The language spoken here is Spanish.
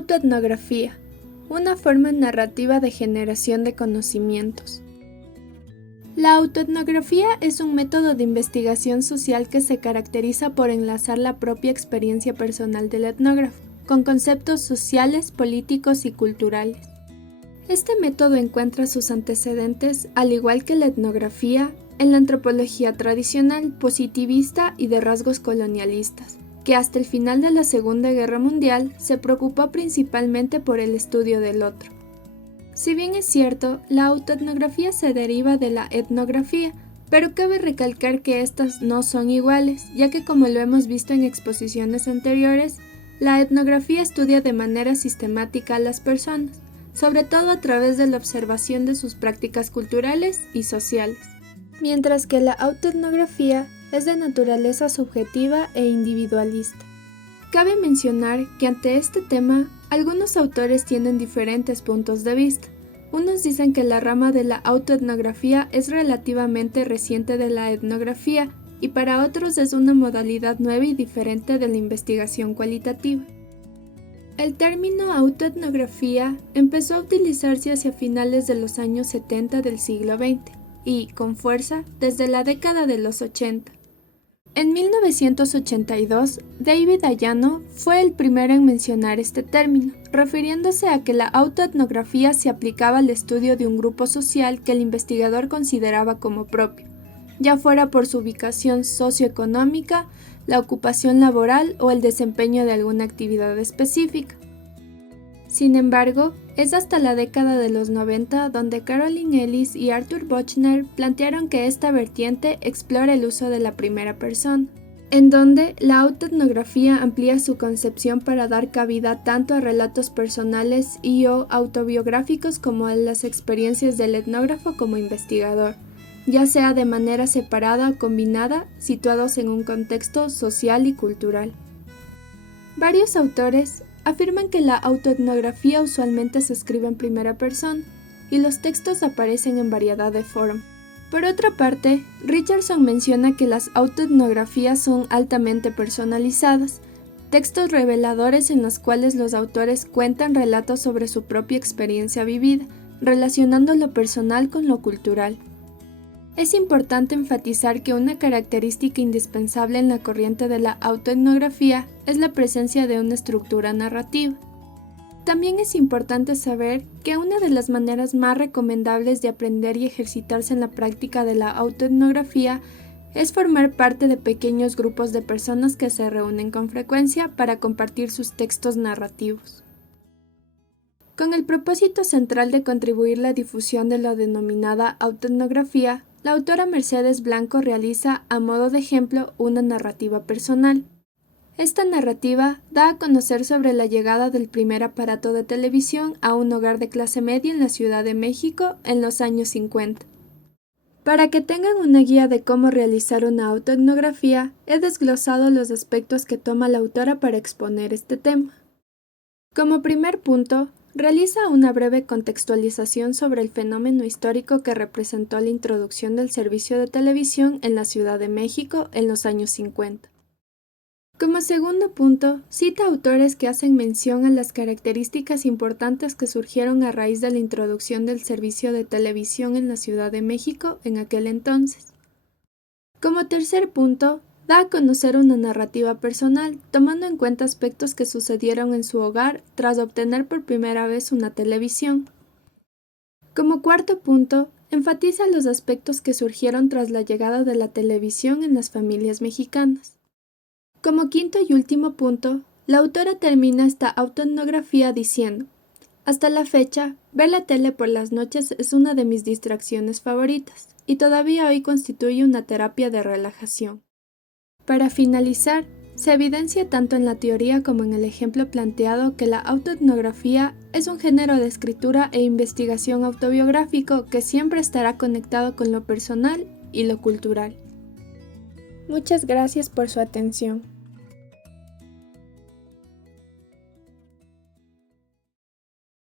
Autoetnografía, una forma narrativa de generación de conocimientos. La autoetnografía es un método de investigación social que se caracteriza por enlazar la propia experiencia personal del etnógrafo con conceptos sociales, políticos y culturales. Este método encuentra sus antecedentes, al igual que la etnografía, en la antropología tradicional, positivista y de rasgos colonialistas, que hasta el final de la Segunda Guerra Mundial se preocupó principalmente por el estudio del otro. Si bien es cierto, la autoetnografía se deriva de la etnografía, pero cabe recalcar que estas no son iguales, ya que como lo hemos visto en exposiciones anteriores, la etnografía estudia de manera sistemática a las personas, sobre todo a través de la observación de sus prácticas culturales y sociales, mientras que la autoetnografía es de naturaleza subjetiva e individualista. Cabe mencionar que ante este tema, algunos autores tienen diferentes puntos de vista. Unos dicen que la rama de la autoetnografía es relativamente reciente de la etnografía y para otros es una modalidad nueva y diferente de la investigación cualitativa. El término autoetnografía empezó a utilizarse hacia finales de los años 70 del siglo XX y, con fuerza, desde la década de los 80. En 1982, David Ayano fue el primero en mencionar este término, refiriéndose a que la autoetnografía se aplicaba al estudio de un grupo social que el investigador consideraba como propio, ya fuera por su ubicación socioeconómica, la ocupación laboral o el desempeño de alguna actividad específica. Sin embargo, es hasta la década de los 90 donde Caroline Ellis y Arthur Bochner plantearon que esta vertiente explora el uso de la primera persona, en donde la autoetnografía amplía su concepción para dar cabida tanto a relatos personales y/o autobiográficos como a las experiencias del etnógrafo como investigador, ya sea de manera separada o combinada, situados en un contexto social y cultural. Varios autores afirman que la autoetnografía usualmente se escribe en primera persona y los textos aparecen en variedad de formas. Por otra parte, Richardson menciona que las autoetnografías son altamente personalizadas, textos reveladores en los cuales los autores cuentan relatos sobre su propia experiencia vivida, relacionando lo personal con lo cultural. Es importante enfatizar que una característica indispensable en la corriente de la autoetnografía es la presencia de una estructura narrativa. También es importante saber que una de las maneras más recomendables de aprender y ejercitarse en la práctica de la autoetnografía es formar parte de pequeños grupos de personas que se reúnen con frecuencia para compartir sus textos narrativos. Con el propósito central de contribuir a la difusión de la denominada autoetnografía, la autora Mercedes Blanco realiza, a modo de ejemplo, una narrativa personal. Esta narrativa da a conocer sobre la llegada del primer aparato de televisión a un hogar de clase media en la Ciudad de México en los años 50. Para que tengan una guía de cómo realizar una autoetnografía, he desglosado los aspectos que toma la autora para exponer este tema. Como primer punto, realiza una breve contextualización sobre el fenómeno histórico que representó la introducción del servicio de televisión en la Ciudad de México en los años 50. Como segundo punto, cita autores que hacen mención a las características importantes que surgieron a raíz de la introducción del servicio de televisión en la Ciudad de México en aquel entonces. Como tercer punto, da a conocer una narrativa personal, tomando en cuenta aspectos que sucedieron en su hogar tras obtener por primera vez una televisión. Como cuarto punto, enfatiza los aspectos que surgieron tras la llegada de la televisión en las familias mexicanas. Como quinto y último punto, la autora termina esta autoetnografía diciendo: hasta la fecha, ver la tele por las noches es una de mis distracciones favoritas, y todavía hoy constituye una terapia de relajación. Para finalizar, se evidencia tanto en la teoría como en el ejemplo planteado que la autoetnografía es un género de escritura e investigación autobiográfico que siempre estará conectado con lo personal y lo cultural. Muchas gracias por su atención.